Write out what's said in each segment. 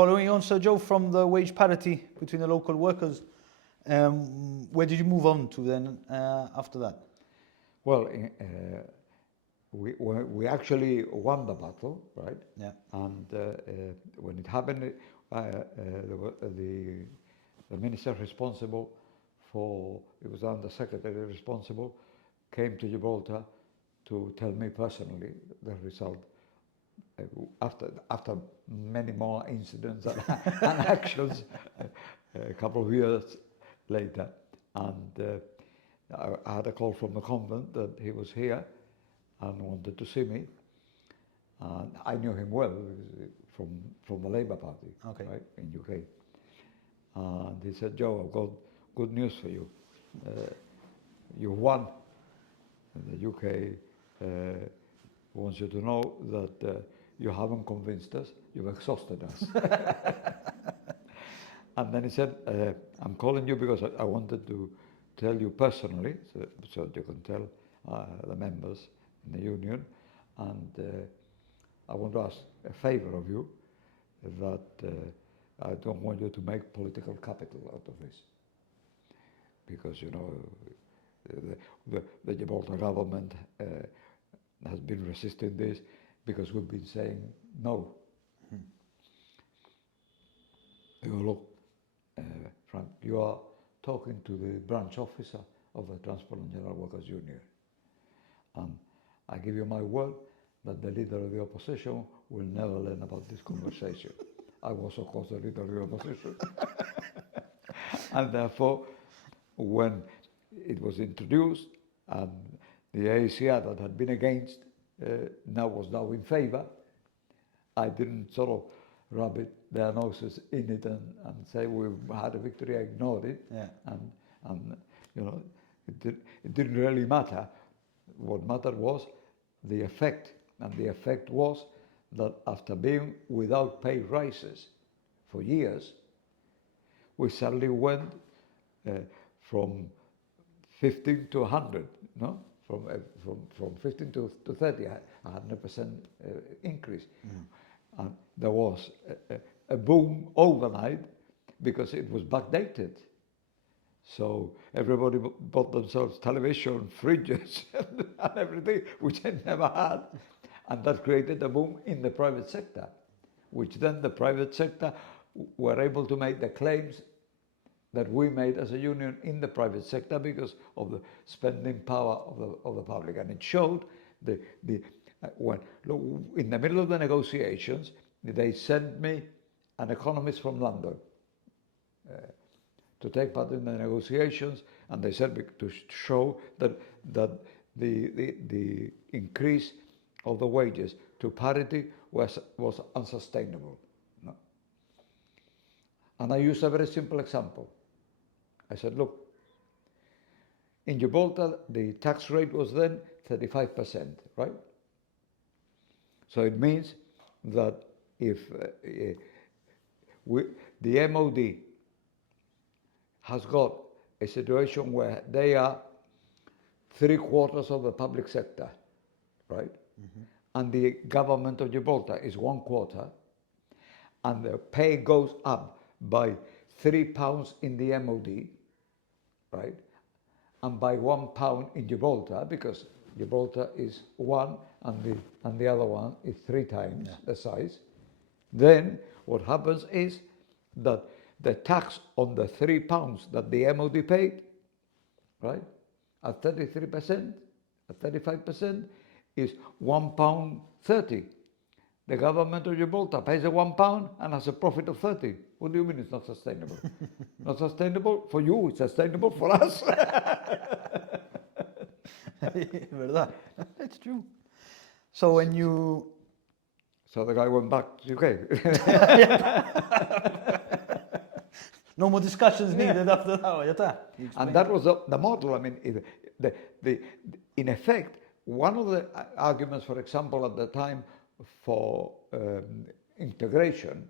following on, Sir Joe, from the wage parity between the local workers, where did you move on to then after that? Well, we actually won the battle, right? Yeah. And when it happened, the minister responsible for, it was the secretary responsible, came to Gibraltar to tell me personally the result. After many more incidents and actions, a couple of years later, and I had a call from the convent that he was here and wanted to see me. And I knew him well from the Labour Party, Okay. right, in UK. And he said, "Joe, I've got good news for you. You won. And the UK wants you to know that you haven't convinced us, you've exhausted us." And then he said, "I'm calling you because I wanted to tell you personally, so you can tell the members in the union, and I want to ask a favour of you, that I don't want you to make political capital out of this. Because, you know, the Gibraltar government has been resisting this because we've been saying no." I go, "Look, Frank, you are talking to the branch officer of the Transport and General Workers Union. And I give you my word that the leader of the opposition will never learn about this conversation." I was, of course, the leader of the opposition. And therefore, when it was introduced, and the ACR that had been against was now in favour, I didn't sort of rub their noses in it and say we've had a victory. I ignored it. Yeah. And you know, it didn't really matter. What mattered was the effect, and the effect was that after being without pay rises for years, we suddenly went from 15 to 100, no? From 15 to 30, 100% increase. And there was a boom overnight because it was backdated. So everybody bought themselves television, fridges, and everything, which they never had. And that created a boom in the private sector, which then the private sector were able to make the claims that we made as a union in the private sector because of the spending power of the public. And it showed when in the middle of the negotiations, they sent me an economist from London to take part in the negotiations, and they said to show that the increase of the wages to parity was unsustainable. No? And I used a very simple example. I said, look, in Gibraltar, the tax rate was then 35%, right? So it means that if the MOD has got a situation where they are 3/4 of the public sector, right? And the government of Gibraltar is 1/4, and the pay goes up by £3 in the MOD, right? And by £1 in Gibraltar, because Gibraltar is 1 and the other one is 3 times the size. Then what happens is that the tax on the £3 that the MOD paid, right, at 33%, at 35%, is £1.30. The government of Gibraltar pays £1 and has a profit of 30. What do you mean it's not sustainable? Not sustainable for you, it's sustainable for us. ¿Verdad? It's true. So when you... So the guy went back to UK. No more discussions needed after that. Ya está. And that was the model. I mean, in effect, one of the arguments, for example, at the time for integration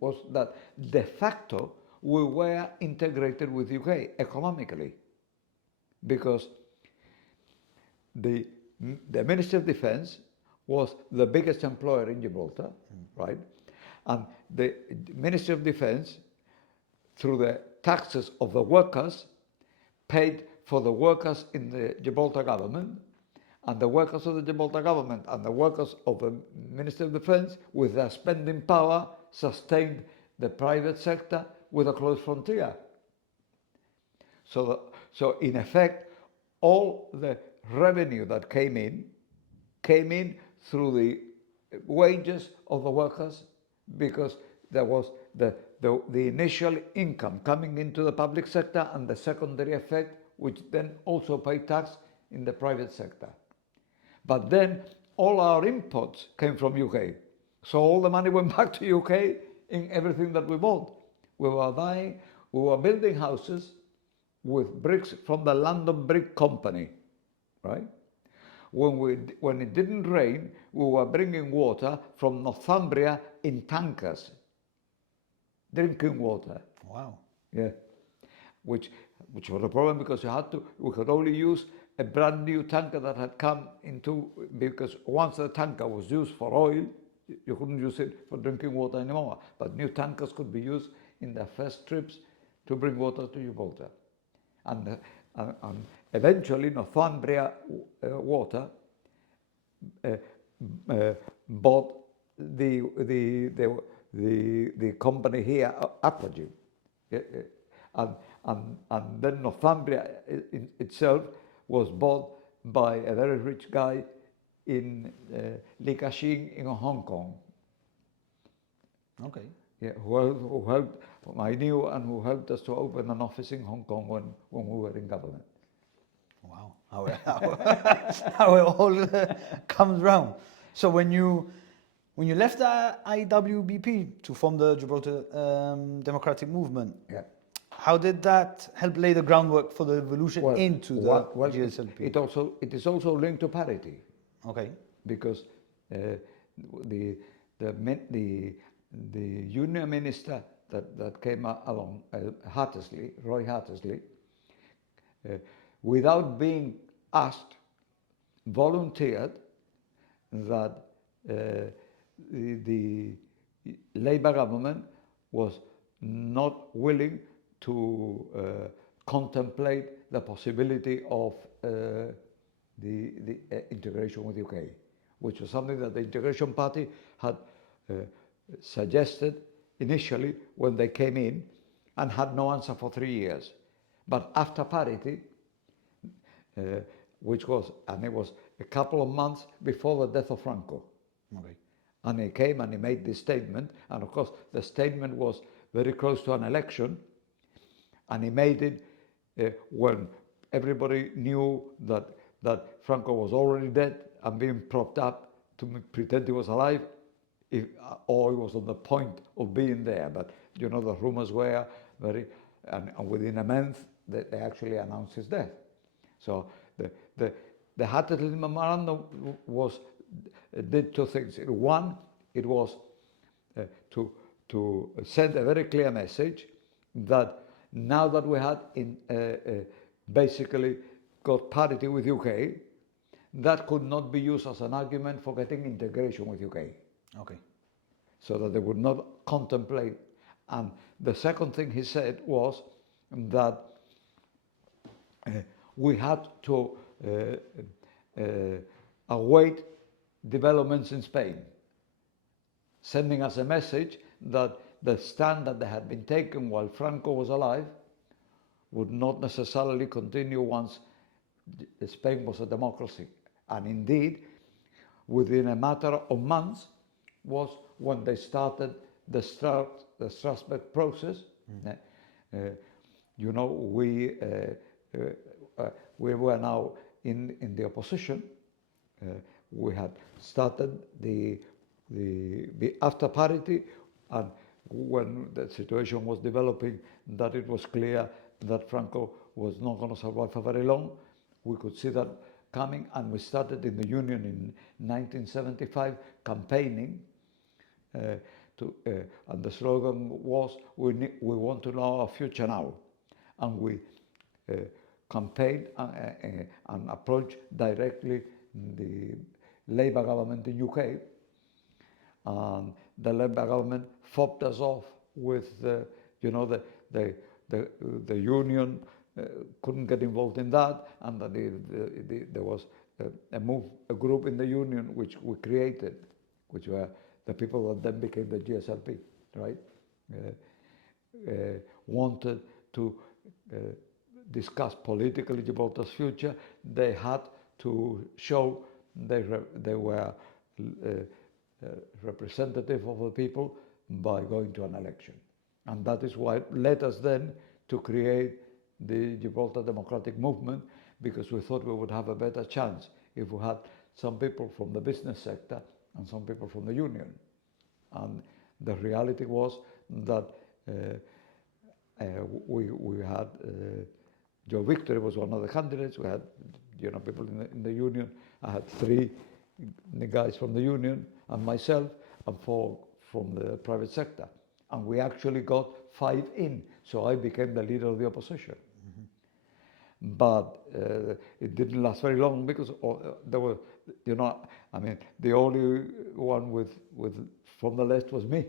was that de facto we were integrated with UK economically, because the Ministry of Defence was the biggest employer in Gibraltar, right? And the Ministry of Defence, through the taxes of the workers, paid for the workers in the Gibraltar government, and the workers of the Gibraltar government and the workers of the Ministry of Defence, with their spending power, sustained the private sector with a closed frontier. So in effect, all the revenue that came in through the wages of the workers, because there was the initial income coming into the public sector and the secondary effect, which then also paid tax in the private sector. But then all our imports came from UK. So all the money went back to UK in everything that we bought. We were building houses with bricks from the London Brick Company, right? When it didn't rain, we were bringing water from Northumbria in tankers, drinking water. Wow. Yeah, which was a problem because we could only use a brand new tanker that had come into, because once the tanker was used for oil, you couldn't use it for drinking water anymore. But new tankers could be used in their first trips to bring water to Gibraltar. And eventually Northumbria Water bought the company here, Aquagen. And then Northumbria itself was bought by a very rich guy in Li Ka-shing in Hong Kong. Okay. Yeah, who helped, whom I knew, and who helped us to open an office in Hong Kong when we were in government. Wow. How it all comes round. So when you left the IWBP to form the Gibraltar Democratic Movement, Yeah. how did that help lay the groundwork for the evolution into the GSLP? It is also linked to parity. Okay. Because the union minister that came along, Roy Hattersley, without being asked, volunteered that the Labour government was not willing to contemplate the possibility of the integration with UK, which was something that the Integration Party had suggested initially when they came in, and had no answer for 3 years. But after parity, which was a couple of months before the death of Franco. Okay. And he came and he made this statement, and of course the statement was very close to an election, and he made it when everybody knew that Franco was already dead and being propped up to pretend he was alive, or he was on the point of being there. But the rumors were and within a month they actually announced his death. So the Hattersley Memorandum did two things. One, it was to send a very clear message that now that we had basically got parity with UK, that could not be used as an argument for getting integration with UK. Okay. So that they would not contemplate. And the second thing he said was that we had to await developments in Spain, sending us a message that the stand that had been taken while Franco was alive would not necessarily continue once Spain was a democracy. And indeed, within a matter of months was when they started the Strasbourg process. We were now in the opposition. We had started the after parity, and when the situation was developing, that it was clear that Franco was not going to survive for very long. We could see that coming, and we started in the union in 1975 campaigning and the slogan was, we want to know our future now. And we campaigned and approached directly the Labour government in UK, and the Labour government fobbed us off with you know the union couldn't get involved in that, and that there was a group in the union which we created, which were the people that then became the GSLP, right? Wanted to discuss politically Gibraltar's future. They had to show they were representative of the people by going to an election. And that is why it led us then to create the Gibraltar Democratic Movement, because we thought we would have a better chance if we had some people from the business sector and some people from the union. And the reality was that we had Joe Victory was one of the candidates. We had people in the union. I had 3 guys from the union and myself, and 4 from the private sector. And we actually got 5 in. So I became the leader of the opposition. Mm-hmm. But it didn't last very long, because there were, the only one with from the left was me.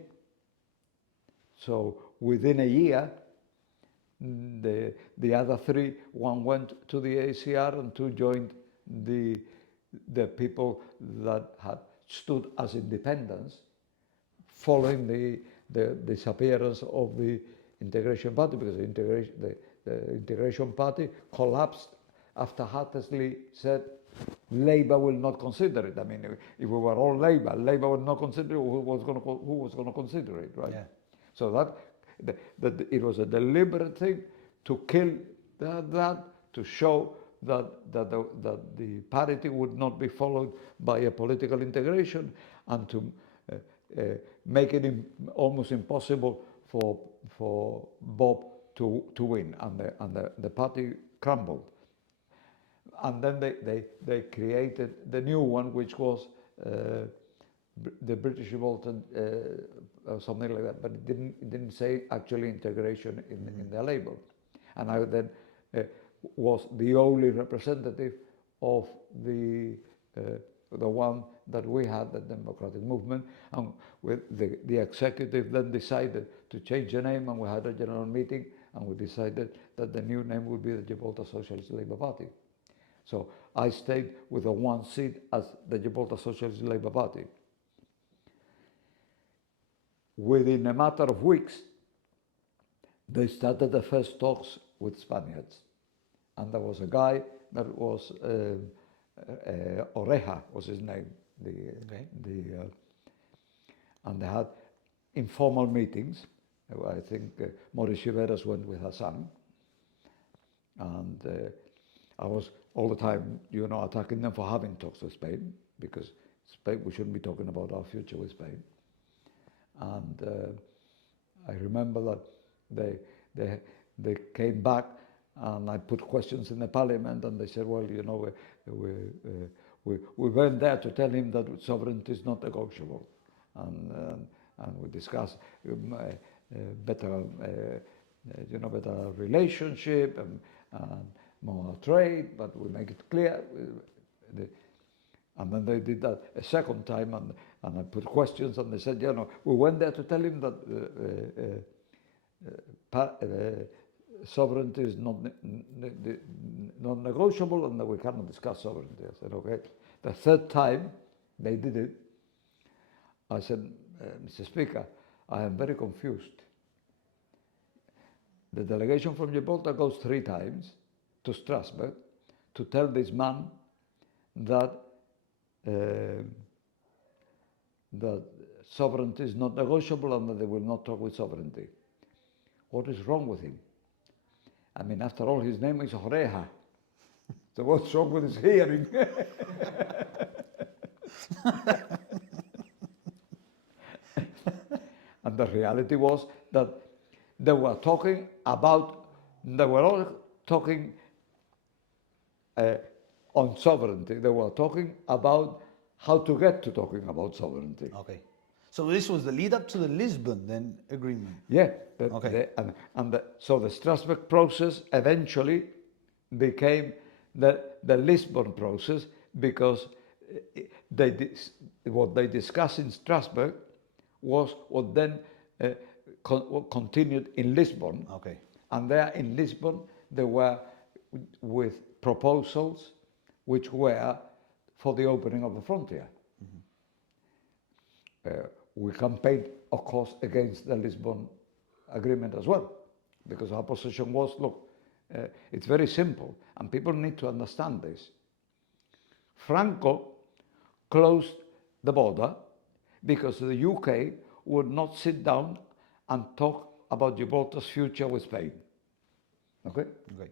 So within a year, the other 3, one went to the ACR and 2 joined the people that had stood as independents following the disappearance of the Integration Party, because the Integration Party collapsed after Hattersley said Labour will not consider it. I mean, if we were all Labour would not consider it. Who was going to consider it, right? Yeah. So that it was a deliberate thing to kill that to show that the parity would not be followed by a political integration, and to make it almost impossible for Bob to win, and the party crumbled. And then they created the new one, which was the British Gibraltar, or something like that, but it didn't say actually integration in their label. And I then was the only representative of the one that we had, the Democratic Movement, and with the executive then decided to change the name, and we had a general meeting, and we decided that the new name would be the Gibraltar Socialist Labour Party. So I stayed with a 1 seat as the Gibraltar Socialist Labour Party. Within a matter of weeks, they started the first talks with Spaniards. And there was a guy that was, Oreja was his name. And they had informal meetings. I think Maurice Chiveras went with Hassan. And I was all the time, attacking them for having talks with Spain, because Spain, we shouldn't be talking about our future with Spain. And I remember that they came back, and I put questions in the parliament, and they said, well, we went there to tell him that sovereignty is not negotiable, and we discussed better relationship and more trade, but we make it clear. And then they did that a second time, and I put questions, and they said, we went there to tell him that sovereignty is not negotiable, and that we cannot discuss sovereignty. I said, okay. The third time they did it, I said, Mr. Speaker, I am very confused. The delegation from Gibraltar goes 3 times to Strasbourg to tell this man that that sovereignty is not negotiable, and that they will not talk with sovereignty. What is wrong with him? I mean, after all, his name is Oreja. So what's wrong with his hearing? And the reality was that they were all talking on sovereignty. They were talking about how to get to talking about sovereignty. Okay. So this was the lead up to the Lisbon then agreement. Yeah. Okay. So the Strasbourg process eventually became the Lisbon process, because what they discussed in Strasbourg was what then continued in Lisbon. Okay. And there in Lisbon, they were with proposals which were for the opening of the frontier. We campaigned, of course, against the Lisbon Agreement as well, because our position was, look, it's very simple, and people need to understand this. Franco closed the border because the UK would not sit down and talk about Gibraltar's future with Spain. Okay? Okay.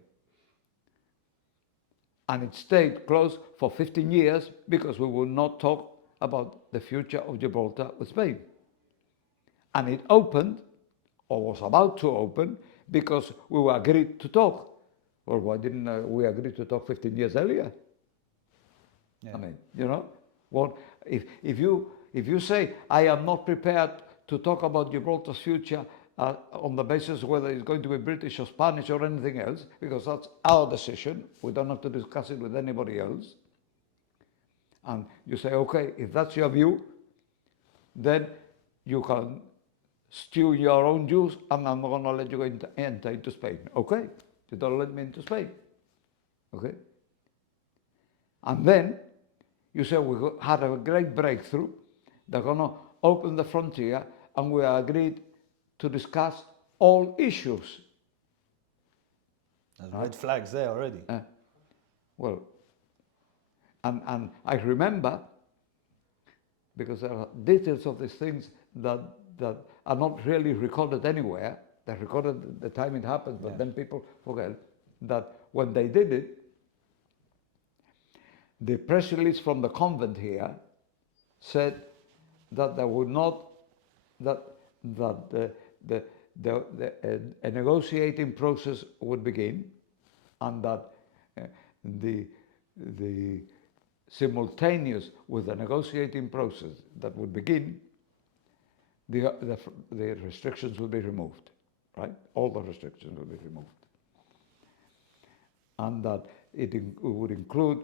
And it stayed closed for 15 years because we would not talk about the future of Gibraltar with Spain. And it opened, or was about to open, because we were agreed to talk. Well, why didn't we agree to talk 15 years earlier? Yeah. I mean, you know, well, if you say, I am not prepared to talk about Gibraltar's future on the basis whether it's going to be British or Spanish or anything else, because that's our decision, we don't have to discuss it with anybody else, and you say, okay, if that's your view, then you can stew your own juice, and I'm not going to let you enter into Spain. Okay, you don't let me into Spain. Okay, and then you say we had a great breakthrough. They're going to open the frontier, and we agreed to discuss all issues. There's red flags there already. Well, and I remember, because there are details of these things that are not really recorded anywhere. They're recorded at the time it happened, but then people forget that when they did it, the press release from the convent here said that there would not, that a negotiating process would begin, and that the simultaneous with the negotiating process that would begin, the restrictions would be removed, right? All the restrictions would be removed, and that it would include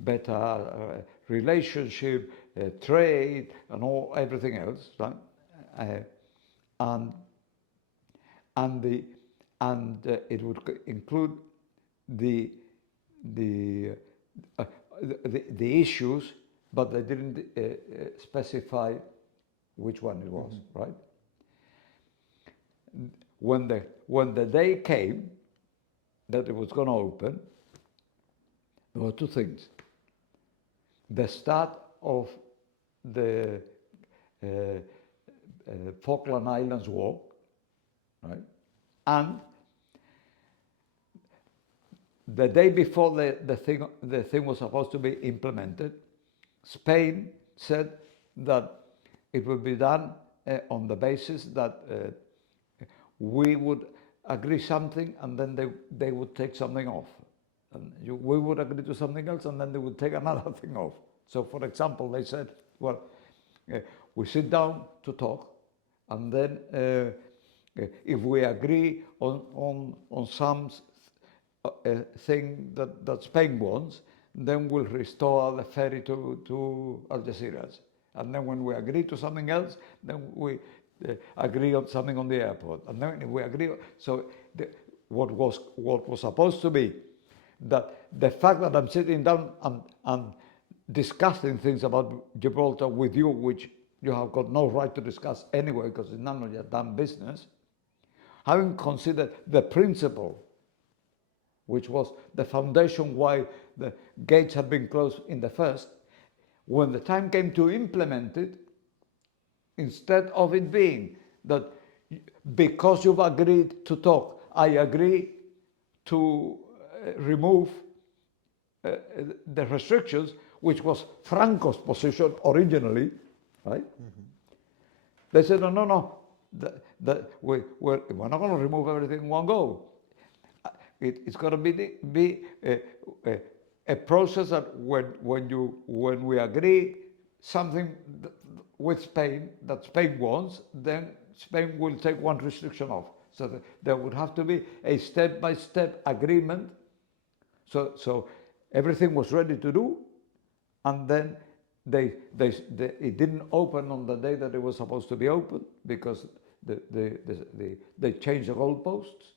better relationship, trade, and everything else, right? And it would include the issues, but they didn't specify which one it was, right? When the day came that it was going to open, there were two things. The start of the Falkland Islands War, right? And the day before the thing was supposed to be implemented, Spain said that it would be done on the basis that we would agree something, and then they would take something off. And we would agree to something else, and then they would take another thing off. So, for example, they said, well, we sit down to talk, and then if we agree on some thing that Spain wants, then we'll restore the ferry to Algeciras. And then when we agree to something else, then we agree on something on the airport. And then if we agree, so what was supposed to be that the fact that I'm sitting down and discussing things about Gibraltar with you, which you have got no right to discuss anyway because it's none of your damn business, having considered the principle, which was the foundation why the gates had been closed in the first, when the time came to implement it, instead of it being that because you've agreed to talk, I agree to remove the restrictions, which was Franco's position originally, right? Mm-hmm. They said, no, we're not going to remove everything in one go. It's going to be a process that when we agree something with Spain that Spain wants, then Spain will take one restriction off. So there would have to be a step-by-step agreement. So everything was ready to do, and then it didn't open on the day that it was supposed to be open because they changed the goalposts.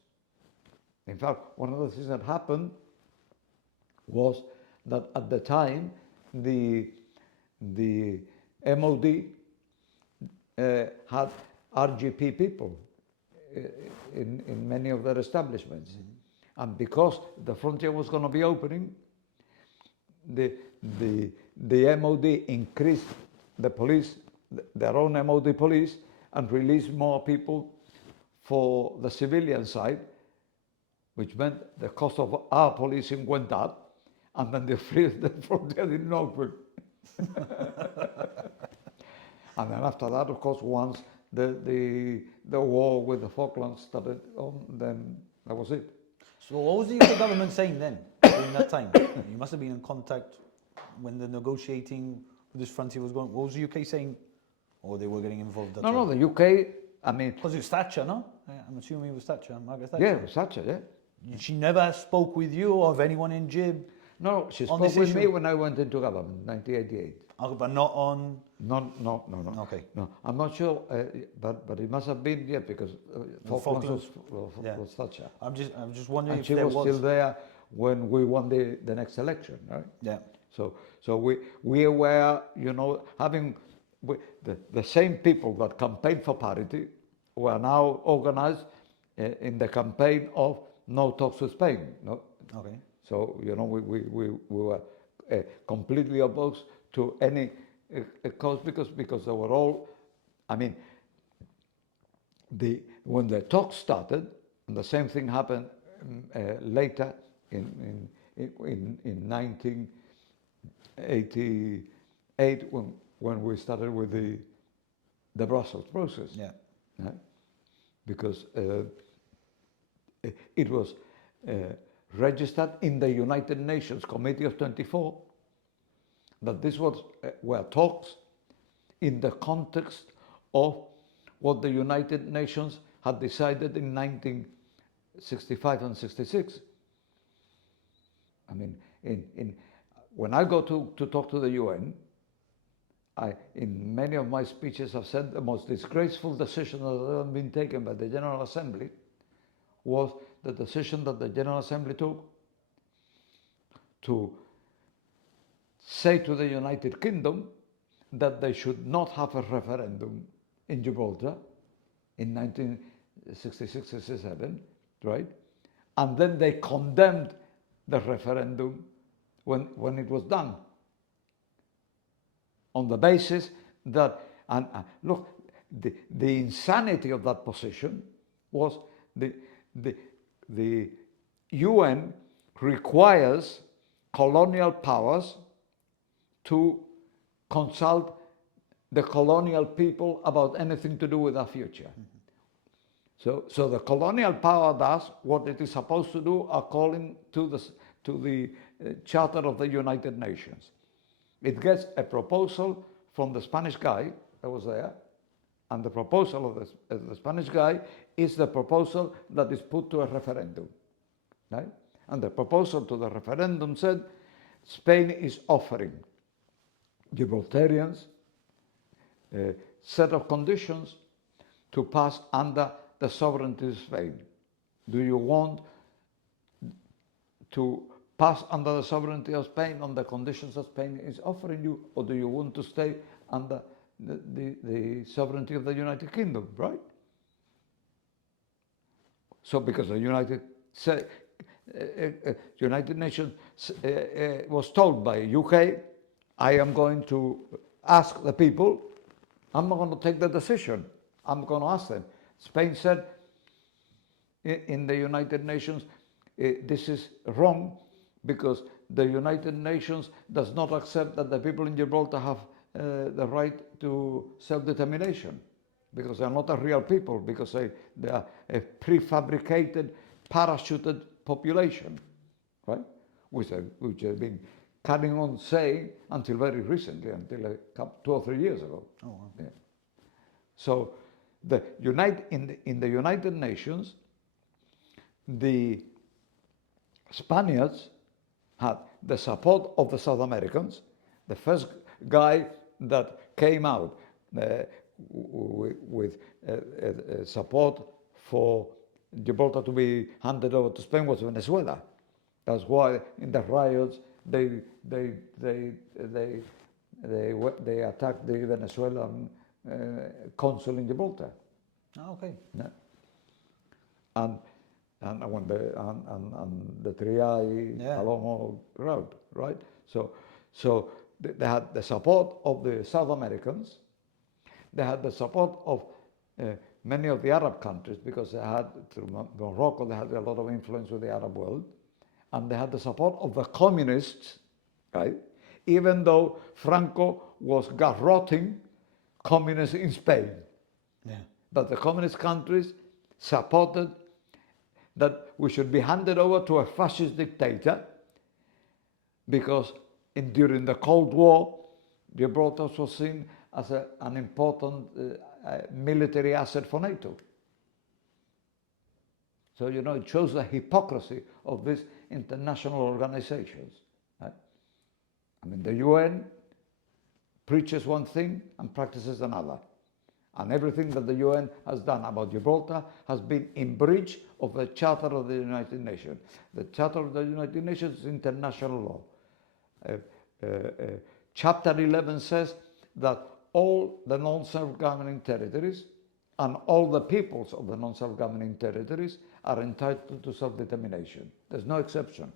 In fact, one of the things that happened was that at the time the MOD had RGP people in many of their establishments, and because the frontier was going to be opening, the MOD increased the police, their own MOD police, and released more people for the civilian side, which meant the cost of our policing went up, and then the frontier didn't open. And then after that, of course, once the war with the Falklands started on, then that was it. So what was the UK government saying then, during that time? You must have been in contact when the negotiating with this frontier was going. What was the UK saying? Or they were getting involved? No, the UK, I mean... Because it was Thatcher, no? I'm assuming it was Thatcher, Margaret Thatcher. Yeah, it was Thatcher, yeah. She never spoke with you or of anyone in Gib? No, she spoke with me when I went into government in 1988. Oh, but not on... No. Okay. No, I'm not sure, but it must have been, yeah, because Falklands was Thatcher. I'm just wondering and if she there was still there when we won the next election, right? Yeah. So we were, having the same people that campaigned for parity were now organized in the campaign of no talks with Spain. No. Okay. So we were completely opposed to any cause because they were all, I mean, when the talks started, and the same thing happened later in 1988 when we started with the Brussels process. Yeah. Right? Because it was registered in the United Nations Committee of 24 that this were talks in the context of what the United Nations had decided in 1965 and 66. I mean, when I go to talk to the UN, in many of my speeches I've said the most disgraceful decision that has ever been taken by the General Assembly was the decision that the General Assembly took to say to the United Kingdom that they should not have a referendum in Gibraltar in 1966-67, right? And then they condemned the referendum when it was done, on the basis that, and look, the insanity of that position was the UN requires colonial powers to consult the colonial people about anything to do with our future. Mm-hmm. So the colonial power does what it is supposed to do according to the Charter of the United Nations. It gets a proposal from the Spanish guy that was there, and the proposal of the Spanish guy is the proposal that is put to a referendum, right? And the proposal to the referendum said Spain is offering Gibraltarians a set of conditions to pass under the sovereignty of Spain. Do you want to pass under the sovereignty of Spain on the conditions that Spain is offering you, or do you want to stay under the sovereignty of the United Kingdom, right? So because the United Nations was told by UK, I am going to ask the people, I'm not going to take the decision, I'm going to ask them. Spain said in the United Nations, this is wrong because the United Nations does not accept that the people in Gibraltar have the right to self-determination, because they are not a real people, because they are a prefabricated, parachuted population, right? Which have been carrying on saying until very recently, until 2 or 3 years ago. Oh, wow. Yeah. So in the United Nations, the Spaniards had the support of the South Americans, The first guy that came out with support for Gibraltar to be handed over to Spain was Venezuela. That's why in the riots they attacked the Venezuelan consul in Gibraltar. Ah, okay. Yeah. And when the Triai Yeah. Palomo route, right? So they had the support of the South Americans. They had the support of many of the Arab countries, because they had, through Morocco, they had a lot of influence with the Arab world. And they had the support of the communists, right? Even though Franco was garroting communists in Spain. Yeah. But the communist countries supported that we should be handed over to a fascist dictator, because during the Cold War, Gibraltar was seen as an important military asset for NATO. So, you know, it shows the hypocrisy of these international organizations. Right? I mean, the UN preaches one thing and practices another. And everything that the UN has done about Gibraltar has been in breach of the Charter of the United Nations. The Charter of the United Nations is international law. Chapter 11 says that all the non-self-governing territories and all the peoples of the non-self-governing territories are entitled to self-determination. There's no exception.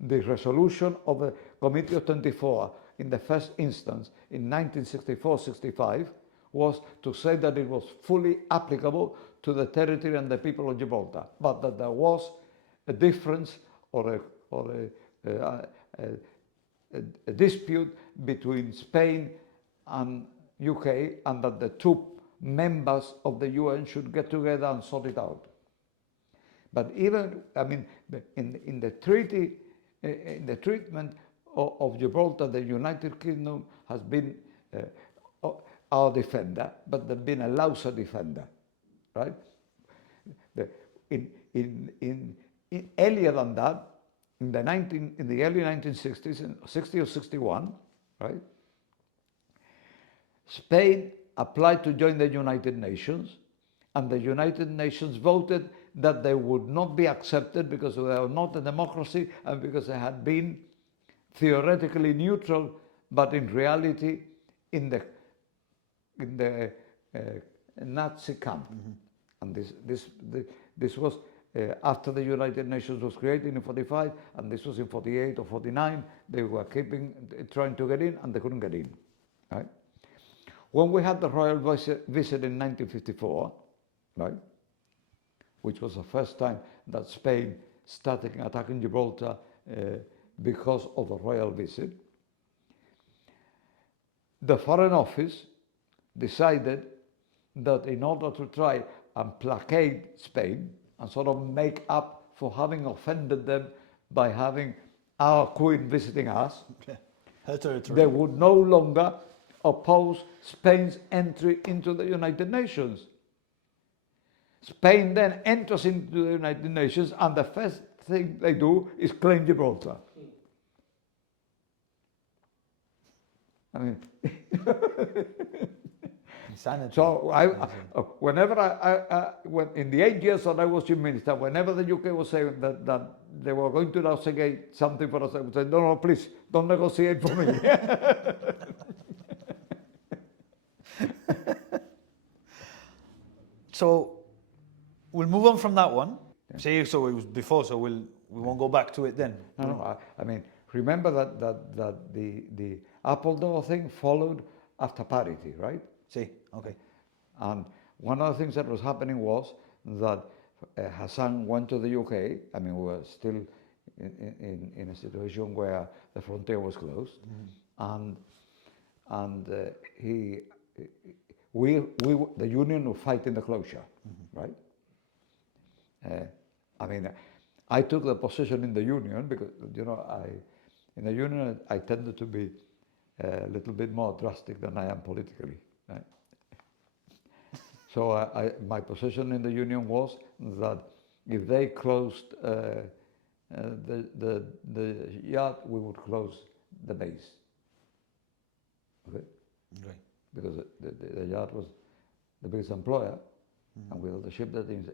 The resolution of the Committee of 24 in the first instance in 1964-65 was to say that it was fully applicable to the territory and the people of Gibraltar, but that there was a difference or a dispute between Spain and UK, and that the two members of the UN should get together and sort it out. But even, I mean, in the treaty, in the treatment of Gibraltar, the United Kingdom has been our defender, but they've been a lousy defender, right? Earlier than that, in the early 1960s, in 60 or 61, right? Spain applied to join the United Nations, and the United Nations voted that they would not be accepted because they were not a democracy and because they had been theoretically neutral, but in reality in the Nazi camp. Mm-hmm. And this was after the United Nations was created in 45, and this was in 48 or 49. They were trying to get in, and they couldn't get in. Right? When we had the royal visit in 1954, right, which was the first time that Spain started attacking Gibraltar because of the royal visit, the Foreign Office decided that in order to try and placate Spain and sort of make up for having offended them by having our Queen visiting us, her territory, they would no longer oppose Spain's entry into the United Nations. Spain then enters into the United Nations, and the first thing they do is claim Gibraltar. I mean, insanity. So whenever when in the 8 years that I was Chief Minister, whenever the UK was saying that they were going to negotiate something for us, I would say, no, please, don't negotiate for me. So we'll move on from that one. Yeah. See, so it was before, so we won't go back to it then. No, I mean, remember that the Appledore thing followed after parity, right? See, okay. And one of the things that was happening was that Hassan went to the UK. I mean, we were still in a situation where the frontier was closed, and the union were fighting the closure, right? I mean, I took the position in the union because, you know, in the union I tended to be a little bit more drastic than I am politically, right? So my position in the union was that if they closed the yard, we would close the base. okay? Okay. Because the yard was the biggest employer, and without the ship, that means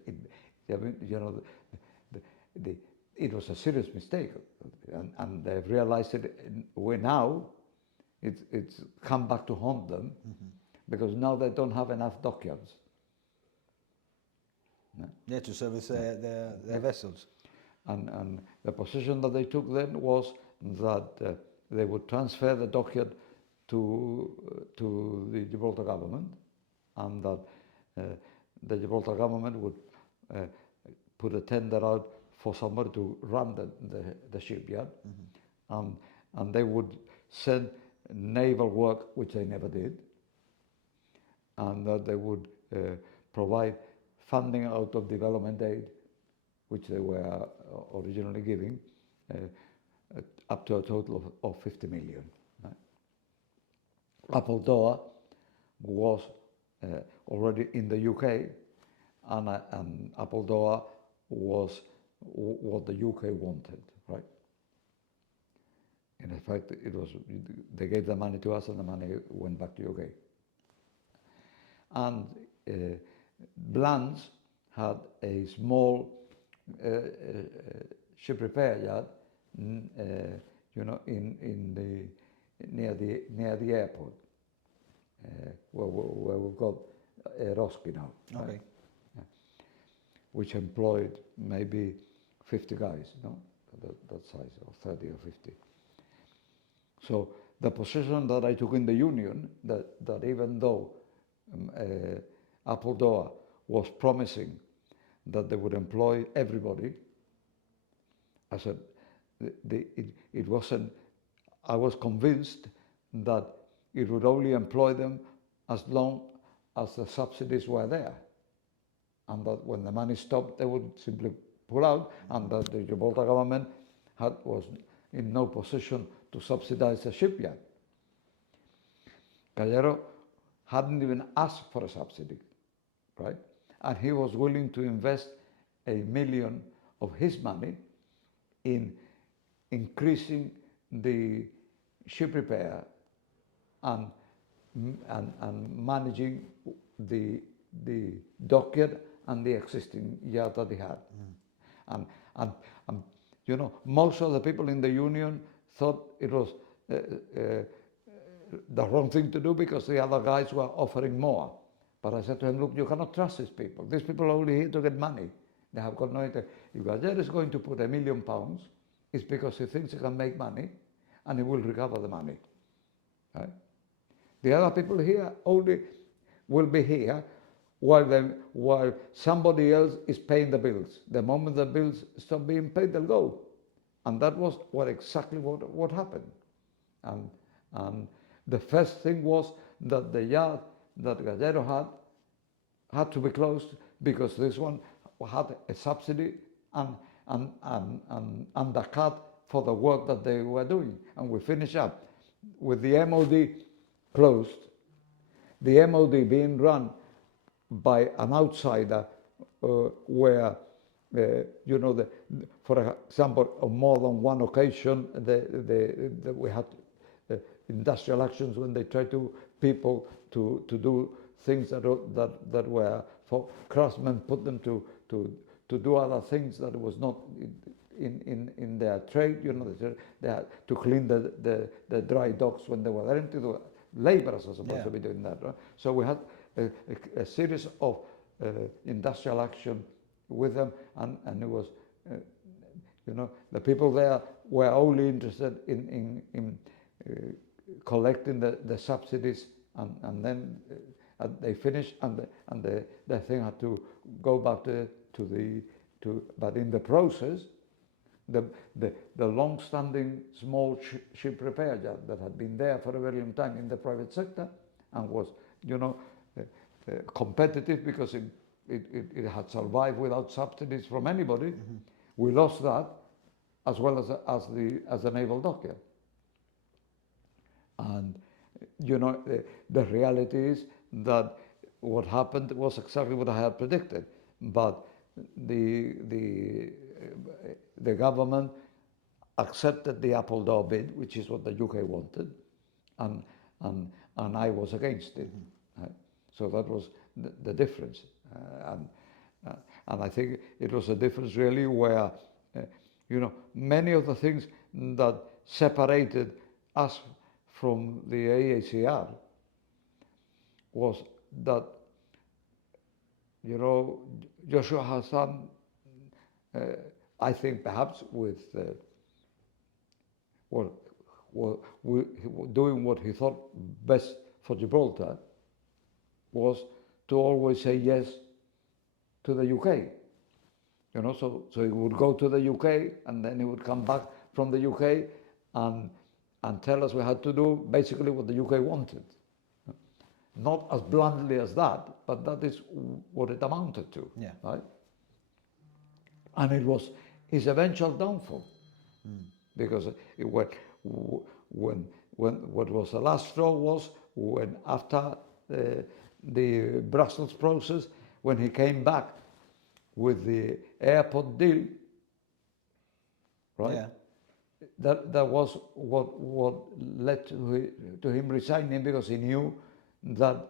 you know, the, the, it was a serious mistake, and they've realized it. Now, it's come back to haunt them, because now they don't have enough dockyards. Yeah, to service their vessels. And the position that they took then was that they would transfer the dockyard to the Gibraltar government, and that the Gibraltar government would put a tender out for somebody to run the shipyard, and they would send naval work, which they never did, and that they would provide funding out of development aid, which they were originally giving, up to a total of 50 million. Right? Appledore was already in the UK, and Appledore was what the UK wanted, right? In effect, they gave the money to us, and the money went back to UK. And Blands had a small ship repair yard, near the airport, where we've got Roski now, right? Okay. Which employed maybe 50 guys, no, that size, or 30 or 50. So the position that I took in the union, that even though Appledore was promising that they would employ everybody, I said it wasn't. I was convinced that it would only employ them as long as the subsidies were there, and that when the money stopped, they would simply pull out, and that the Gibraltar government was in no position to subsidize the shipyard. Gallero hadn't even asked for a subsidy, right? And he was willing to invest $1 million of his money in increasing the ship repair and managing the dockyard and the existing yard that he had. And most of the people in the union thought it was the wrong thing to do, because the other guys were offering more. But I said to him, look, you cannot trust these people. These people are only here to get money. They have got no idea. If Gallero is going to put £1 million, it's because he thinks he can make money, and he will recover the money. Right? The other people here only will be here while somebody else is paying the bills. The moment the bills stop being paid, they'll go. And that was exactly what happened. And the first thing was that the yard that Gallero had to be closed, because this one had a subsidy and undercut for the work that they were doing. And we finish up with the MOD closed, the MOD being run by an outsider, where for example, on more than one occasion, we had industrial actions when they tried people to do things that were for craftsmen, put them to do other things that was not in their trade. They had to clean the dry docks when they were empty. The laborers are supposed to be doing that, right? So we had a series of industrial action with them, and it was, the people there were only interested in collecting the subsidies, and then they finished, and the thing had to go back but in the process, the long-standing small ship repair yard that had been there for a very long time in the private sector and was, competitive, because it had survived without subsidies from anybody. Mm-hmm. We lost that, as well as the naval dockyard. And the reality is that what happened was exactly what I had predicted, but the government accepted the Appledore bid, which is what the UK wanted, and and I was against it. Right? So that was the difference. And I think it was a difference really where, many of the things that separated us from the AACR was that, Joshua Hassan, I think perhaps with doing what he thought best for Gibraltar, was to always say yes to the UK. So he would go to the UK and then he would come back from the UK and tell us we had to do basically what the UK wanted. Not as bluntly as that, but that is what it amounted to. Yeah. Right? And it was his eventual downfall. Because when what was the last straw was when after the Brussels process, when he came back with the airport deal, right? Yeah. That was what led to him resigning, because he knew that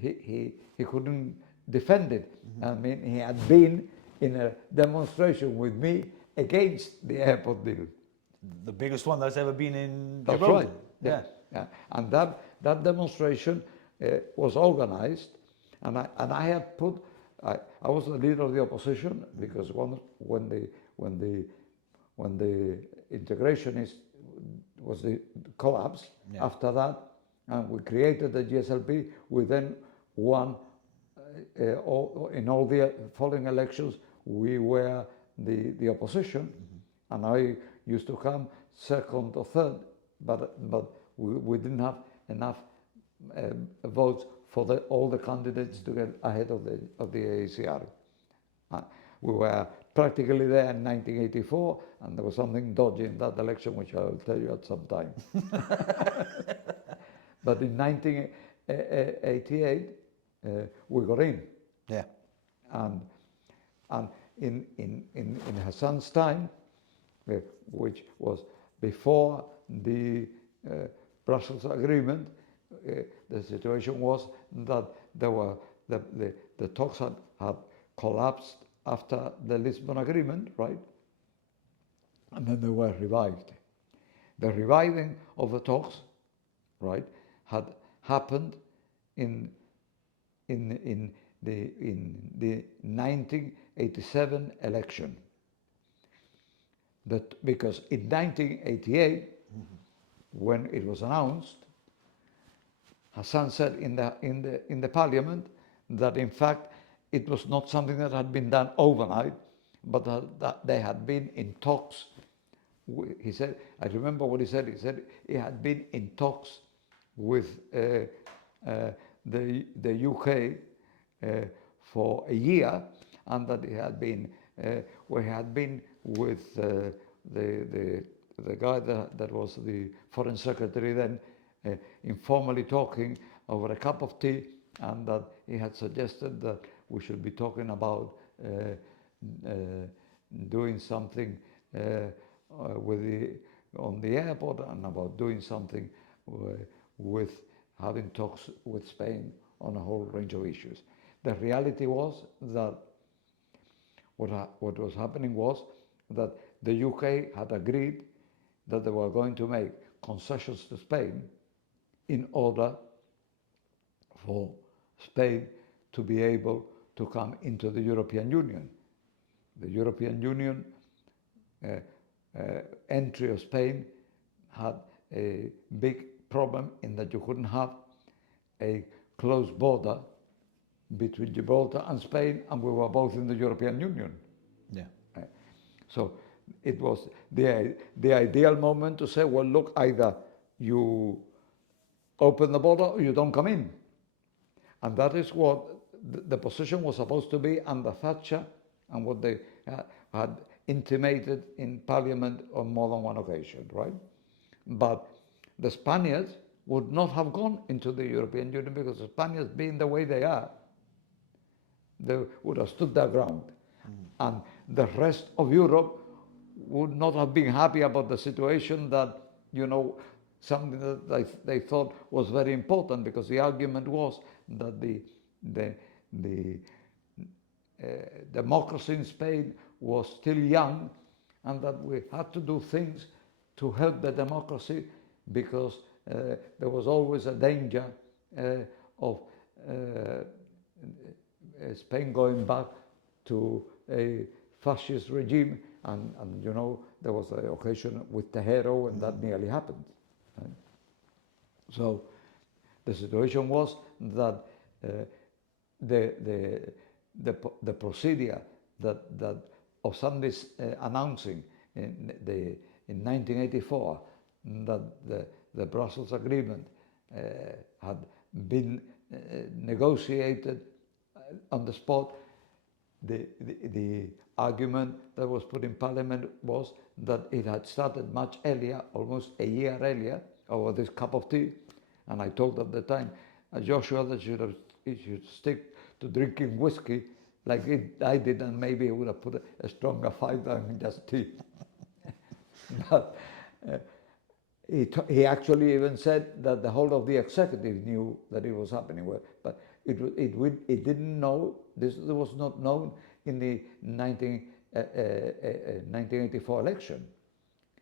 he couldn't defend it. I mean, he had been in a demonstration with me against the airport deal. The biggest one that's ever been in That's Gibraltar. right. Yeah. And that demonstration was organized, and I had put. I was the leader of the opposition, because when the integrationist was the collapse. Yeah. After that, and we created the GSLP. We then won in all the following elections. We were the opposition, and I used to come second or third, but we didn't have enough votes for all the candidates to get ahead of the AACR. We were practically there in 1984, and there was something dodgy in that election, which I will tell you at some time. But in 1988, we got in. Yeah. And in Hassan's time, which was before the Brussels agreement, the situation was that there were the talks had collapsed after the Lisbon agreement, right? And then they were revived. The reviving of the talks, right, had happened in the 1987 election. Because in 1988, when it was announced, Hassan said in the parliament that in fact it was not something that had been done overnight, but that they had been in talks. He said, I remember what he said. He said he had been in talks with the UK for a year, and that he had been with the guy that was the foreign secretary then, informally talking over a cup of tea, and that he had suggested that we should be talking about doing something on the airport, and about doing something with having talks with Spain on a whole range of issues. The reality was that what was happening was that the UK had agreed that they were going to make concessions to Spain in order for Spain to be able to come into the European Union. The European Union entry of Spain had a big problem in that you couldn't have a closed border between Gibraltar and Spain, and we were both in the European Union. Yeah. So it was the ideal moment to say, well, look, either you open the border or you don't come in. And that is what the position was supposed to be under Thatcher, and what they had intimated in Parliament on more than one occasion, right? But the Spaniards would not have gone into the European Union, because the Spaniards, being the way they are, they would have stood their ground. And the rest of Europe would not have been happy about the situation that, something that they thought was very important, because the argument was that the democracy in Spain was still young, and that we had to do things to help the democracy, because there was always a danger of Spain going back to a fascist regime, and you know, there was an occasion with Tejero, and that nearly happened. Right? So the situation was that the procedure that of Sunday's announcing in 1984 that the Brussels Agreement had been negotiated on the spot. The argument that was put in Parliament was that it had started much earlier, almost a year earlier, over this cup of tea. And I told at the time Joshua that he should stick to drinking whiskey like I did, and maybe he would have put a stronger fight than just tea. But he actually even said that the whole of the executive knew that it was happening, but it didn't know. This was not known in the 1984 election.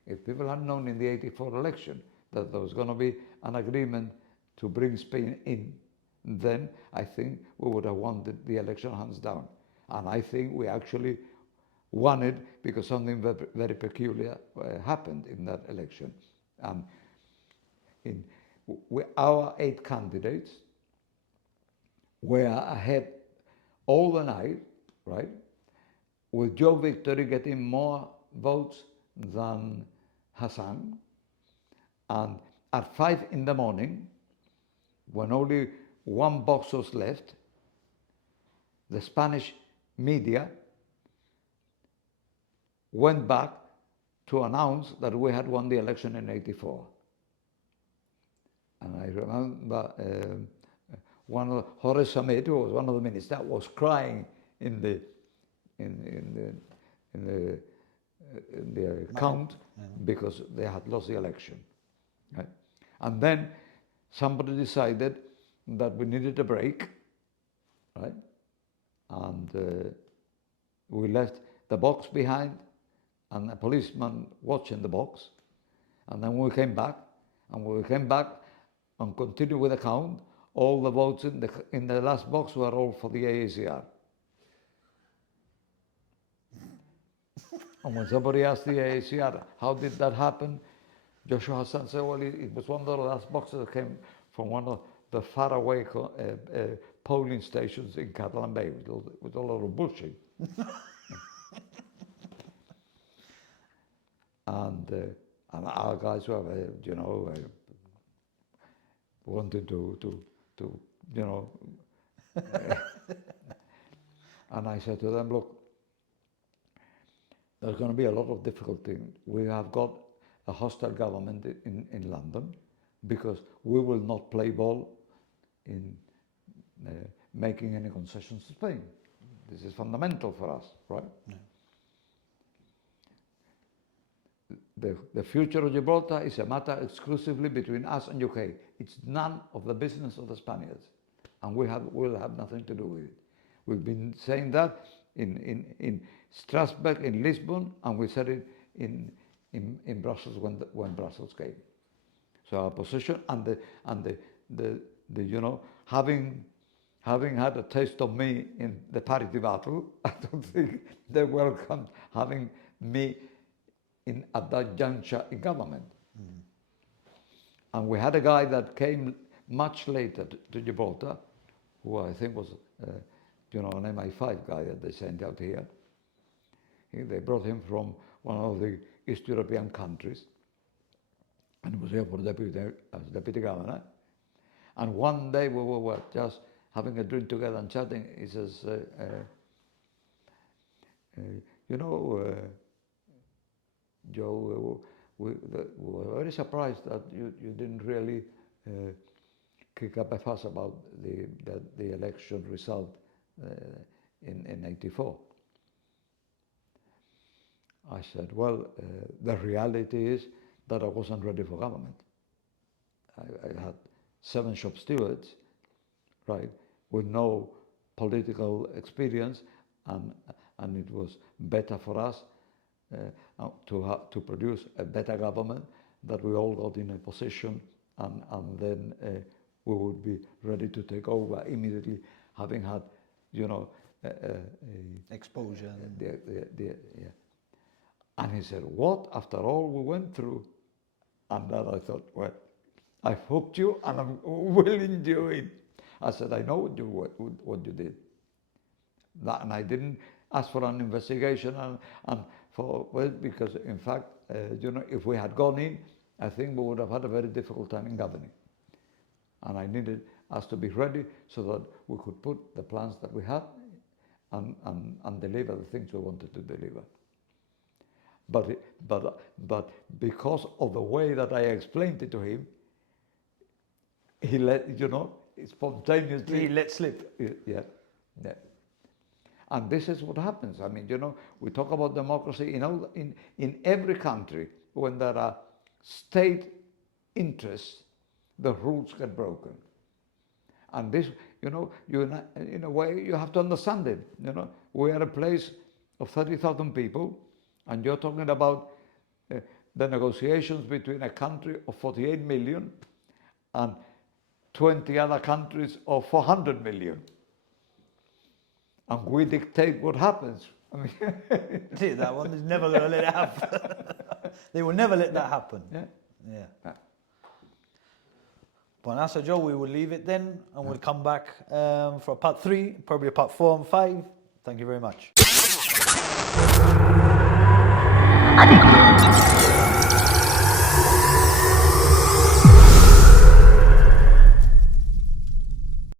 If people had known in the 84 election that there was going to be an agreement to bring Spain in, then I think we would have won the election hands down. And I think we actually won it because something very, very peculiar happened in that election. Our 8 candidates were ahead all the night, right? With Joe Victory getting more votes than Hassan. And at 5 in the morning, when only one box was left, the Spanish media went back to announce that we had won the election in 84. And I remember one of Horace Samit, who was one of the ministers, was crying in the account because they had lost the election. Right? And then somebody decided that we needed a break, right? And we left the box behind and a policeman watching the box. And then we came back, and continued with the count. All the votes in the last box were all for the AACR. And when somebody asked the AACR, how did that happen? Joshua Hassan said, well, it was one of the last boxes that came from one of the faraway polling stations in Catalan Bay, with a lot of bullshit. And our guys were, wanted to and I said to them, look, there's going to be a lot of difficulty. We have got a hostile government in London, because we will not play ball in making any concessions to Spain. This is fundamental for us, right? Yeah. The future of Gibraltar is a matter exclusively between us and UK. It's none of the business of the Spaniards, and we'll have nothing to do with it. We've been saying that in Strasbourg, in Lisbon, and we said it in Brussels when Brussels came. So our position and having had a taste of me in the parity battle, I don't think they welcomed having me at that juncture in government. Mm. And we had a guy that came much later to Gibraltar, who I think was an MI5 guy that they sent out here. They brought him from one of the East European countries, and he was here for as deputy governor. And one day we were just having a drink together and chatting. He says, Joe, we were very surprised that you didn't really kick up a fuss about the election result in 84. I said, well, the reality is that I wasn't ready for government. I had 7 shop stewards, right, with no political experience, and it was better for us to produce a better government, that we all got in a position, and then we would be ready to take over immediately, having had, you know, Exposure. yeah. And he said, what, after all we went through? And then I thought, well, I've hooked you and I'm willing to do it. I said, I know what you did. And I didn't ask for an investigation because in fact, you know, if we had gone in, I think we would have had a very difficult time in governing. And I needed us to be ready so that we could put the plans that we had and deliver the things we wanted to deliver. But because of the way that I explained it to him, he let, you know, spontaneously. He let slip. Yeah. And this is what happens. I mean, you know, we talk about democracy in every country. When there are state interests, the rules get broken. And this, you know, in a way, you have to understand it. You know, we are a place of 30,000 people, and you're talking about the negotiations between a country of 48 million and 20 other countries of 400 million. And we dictate what happens. I mean, See, that one is never going to let it happen. They will never let that happen. Yeah. Well, Sir Joe, we will leave it then, and we'll come back for part 3, probably a part 4 and 5. Thank you very much.